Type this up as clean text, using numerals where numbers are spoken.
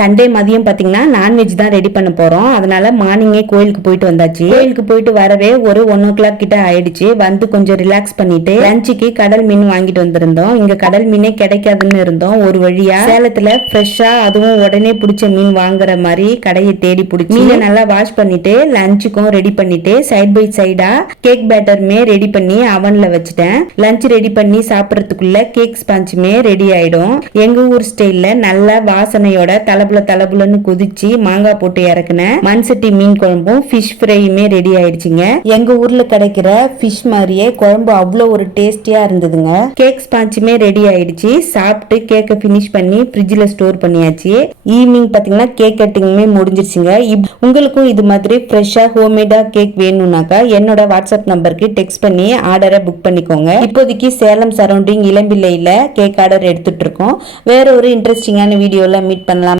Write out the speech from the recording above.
Sunday மதியம் பாத்தீங்கன்னா non veg தான் ரெடி பண்ண போறோம். அதனால மார்னிங்கே கோயிலுக்கு போயிட்டு வந்தாச்சு. கோயிலுக்கு போயிட்டு வரவே ஒரு 1 o'clock கிட்ட ஆயிடுச்சு. வந்து கொஞ்சம் ரிலாக்ஸ் பண்ணிட்டு லஞ்சுக்கு கடல் மீன் வாங்கிட்டு வந்திருந்தோம். இங்க கடல் மீனே கிடைக்காதுன்னு இருந்தோம். ஒரு வழியா சேலத்துல ஃப்ரெஷ்ஷா அதுவும் உடனே பிடிச்ச மீன் வாங்குற மாதிரி கடையை தேடி பிடிச்சி மீனை நல்லா வாஷ் பண்ணிட்டு லஞ்சுக்கும் ரெடி பண்ணிட்டு சைட் பை சைடா கேக் பேட்டருமே ரெடி பண்ணி அவன்ல வச்சுட்டேன். லஞ்ச் ரெடி பண்ணி சாப்பிடறதுக்குள்ள கேக் ஸ்பாஞ்சுமே ரெடி ஆயிடும். எங்க ஊர் ஸ்டைல்ல நல்ல வாசனையோட தலபுலன்னு குதிச்சு மாங்காய் போட்டு இறக்குன மண்சட்டி மீன் குழம்பும் ஃபிஷ் ஃப்ரையுமே ரெடி ஆயிடுச்சுங்க. எங்க ஊர்ல கிடைக்கிற ஃபிஷ் மாதிரியே குழம்பு அவ்வளவு ஒரு டேஸ்டியா இருந்ததுங்க. கேக் ஸ்பாஞ்சுமே ரெடி ஆயிடுச்சு. சாப்பிட்டு கேக்கை பினிஷ் பண்ணி ஃப்ரிட்ஜ்ல ஸ்டோர் பண்ணியாச்சு. ஈவினிங் பாத்தீங்கன்னா கேக் கட்டிங்குமே முடிஞ்சிருச்சுங்க. உங்களுக்கும் இது மாதிரி ஃப்ரெஷ்ஷா ஹோம்மேடா கேக் வேணும்னாக்கா என்னோட வாட்ஸ்அப் நம்பருக்கு டெக்ஸ்ட் பண்ணி ஆர்டரை புக் பண்ணிக்கோங்க. இப்போதைக்கு சேலம் சரௌண்டிங் இளம்பிள்ளையில கேக் ஆர்டர் எடுத்துட்டு இருக்கோம். வேற ஒரு இன்ட்ரெஸ்டிங்கான வீடியோல மீட் பண்ணலாம்.